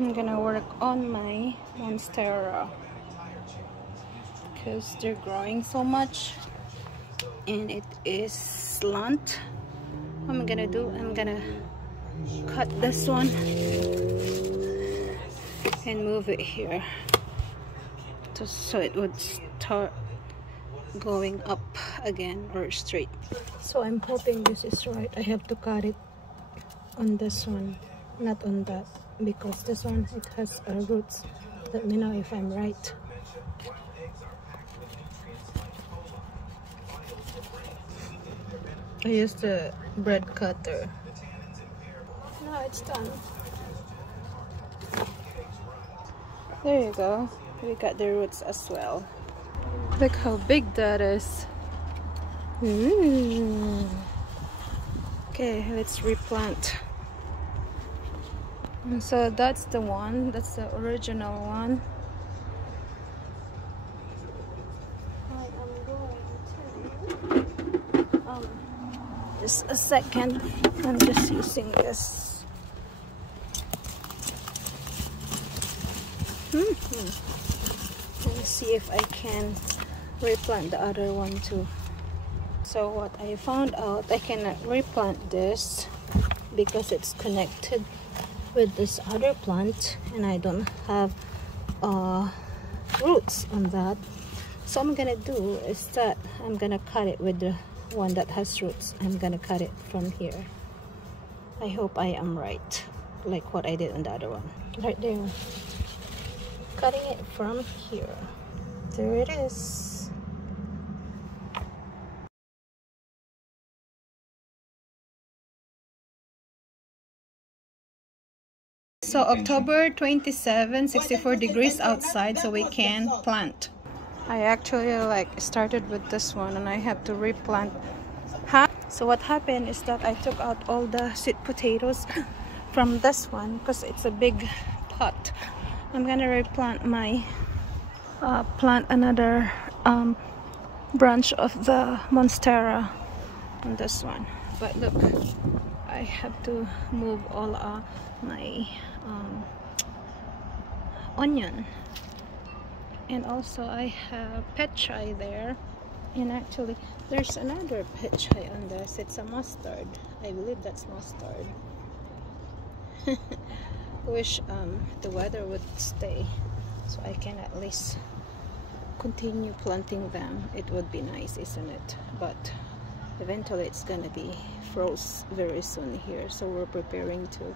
I'm gonna work on my monstera because they're growing so much and it is slant. What I'm gonna do, I'm gonna cut this one and move it here just so it would start going up again or straight. So I'm hoping this is right. I have to cut it on this one, not on that, because this one, it has roots. Let me know if I'm right. I used the bread cutter. No, it's done. There you go. We got the roots as well. Look how big that is. Ooh. Okay, let's replant. And so that's the one. That's the original one. I am going to just a second. I'm just using this. Let me see if I can replant the other one too. So what I found out, I cannot replant this because it's connected with this other plant and I don't have roots on that. So I'm gonna do is that I'm gonna cut it with the one that has roots. I'm gonna cut it from here. I hope I am right, like what I did on the other one. Right there. Cutting it from here. There it is. So October 27, 64 degrees outside, so we can plant. I actually started with this one and I have to replant. So what happened is that I took out all the sweet potatoes from this one because it's a big pot. I'm gonna replant my plant another branch of the monstera on this one. But look, I have to move all my onion, and also I have petchai there, and actually there's another petchai on this. It's a mustard. I believe that's mustard. Wish the weather would stay so I can at least continue planting them. It would be nice, isn't it? But eventually it's gonna be froze very soon here, so we're preparing to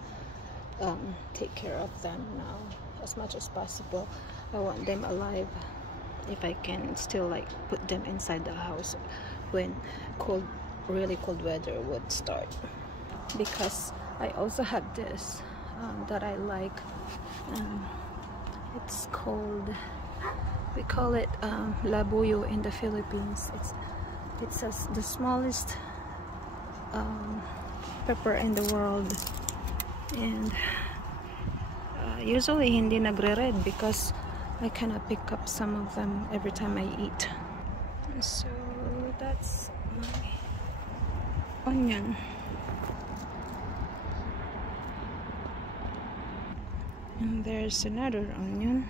take care of them now as much as possible. I want them alive if I can still put them inside the house when really cold weather would start, because I also have this that I like. It's called, we call it labuyo in the Philippines. It's the smallest pepper in the world, and usually hindi nagre-red because I cannot pick up some of them every time I eat. So that's my onion. And there's another onion.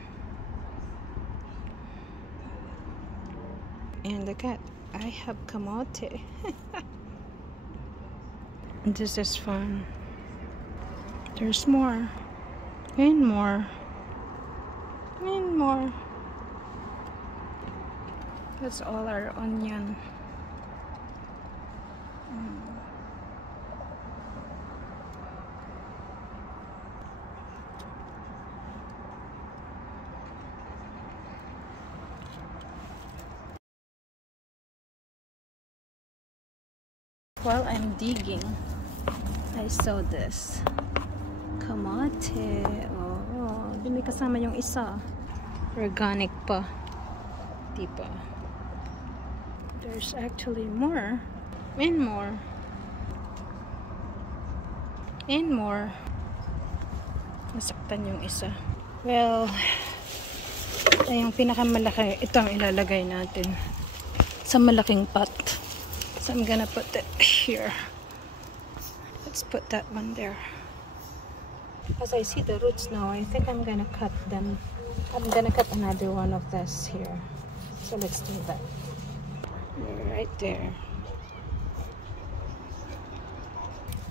And look at, I have kamote. This is fun. There's more. And more. And more. That's all our onion. While I'm digging, I saw this kamote. Oh, di may kasama yung isa. Organic pa. Diba? There's actually more. And more. And more. Nasaktan yung isa. Well, yung pinakamalaki, ito ang ilalagay natin sa malaking pot. So I'm gonna put it here. Let's put that one there. As I see the roots now, I think I'm gonna cut them. I'm gonna cut another one of this here. So let's do that. Right there.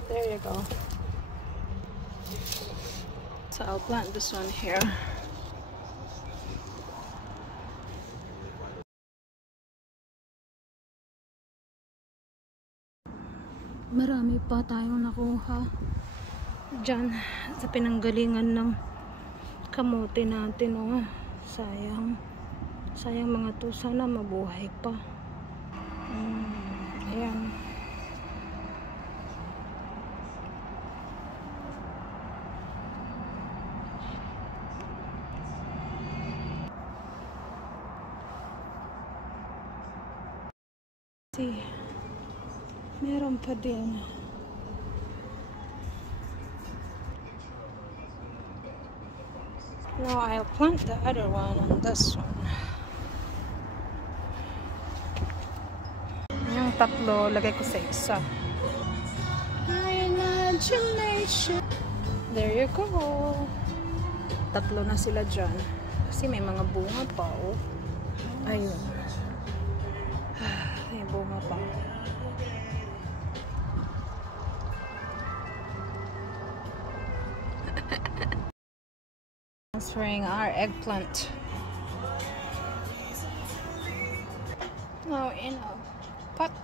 There you go. So I'll plant this one here. Marami pa tayong nakuha dyan sa pinanggalingan ng kamote natin. Oh, sayang mga to, sana mabuhay pa. Ayan. See, meron pa din. Now I'll plant the other one on this one. Yung tatlo, lagay ko sa isa. My imagination. There you go. Tatlo na sila dyan. Kasi may mga bunga pa, oh. Ayun. May bunga pa. Transferring our eggplant. Now in a pot.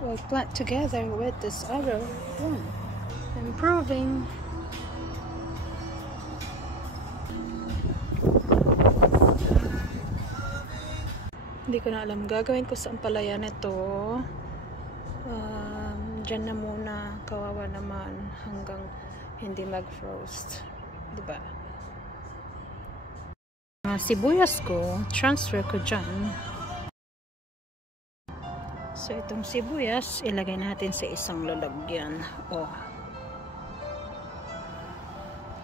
We'll plant together with this other one. Improving. Hindi ko na alam gagawin ko sa ampalaya nito. Diyan na muna, kawawa naman hanggang hindi mag-frost, diba? Sibuyas ko, transfer ko dyan. So itong sibuyas, ilagay natin sa isang lalagyan. Oh,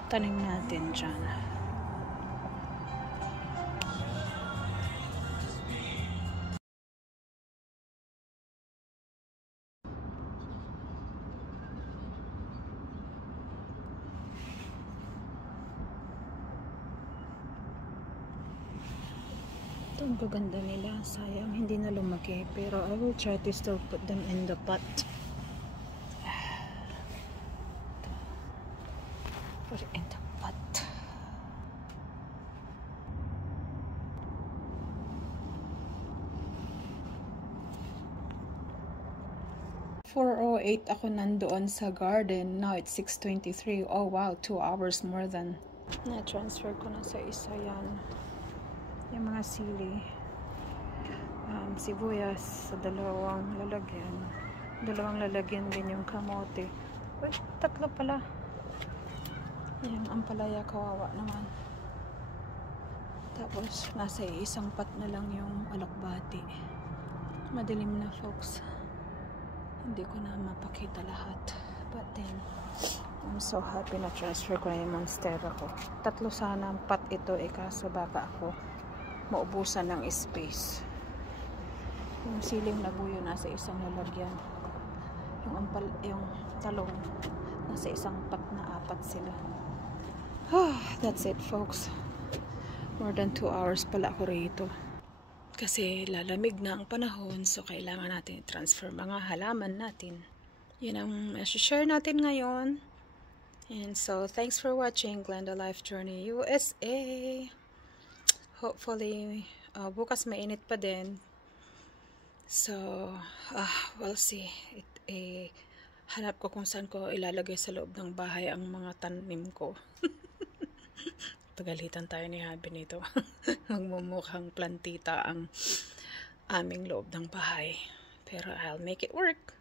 tanim natin dyan. Ang gaganda nila, sayang hindi na lumaki, pero I will try to still put them in the pot. Put it in the pot. (4:08) ako nandoon sa garden. Now it's 6:23. Oh wow, 2 hours more than. Na-transfer ko na sa isa yan. Yung mga sili, sibuyas sa dalawang lalagyan din yung kamote. Uy, tatlo pala. Yung ampalaya, kawawa naman. Tapos nasa isang pot na lang yung alokbati. Madilim na, folks, hindi ko na mapakita lahat, but then I'm so happy na transfer ko na yung monstera ko. Tatlo sana ang pot ito, kaso baka ako maubusan ng space. Yung siling labuyo nasa isang lalagyan, yung talong nasa isang pot na 4 sila. That's it, folks. More than 2 hours pala ako rito kasi lalamig na ang panahon, so kailangan natin i-transfer mga halaman natin. Yun ang share natin ngayon. And so thanks for watching Glenda Life Journey USA. Hopefully, bukas mainit pa din. So, we'll see. Hanap ko kung saan ko ilalagay sa loob ng bahay ang mga tanim ko. Pagalitan tayo ni Habi nito. Magmumukhang plantita ang aming loob ng bahay. Pero I'll make it work.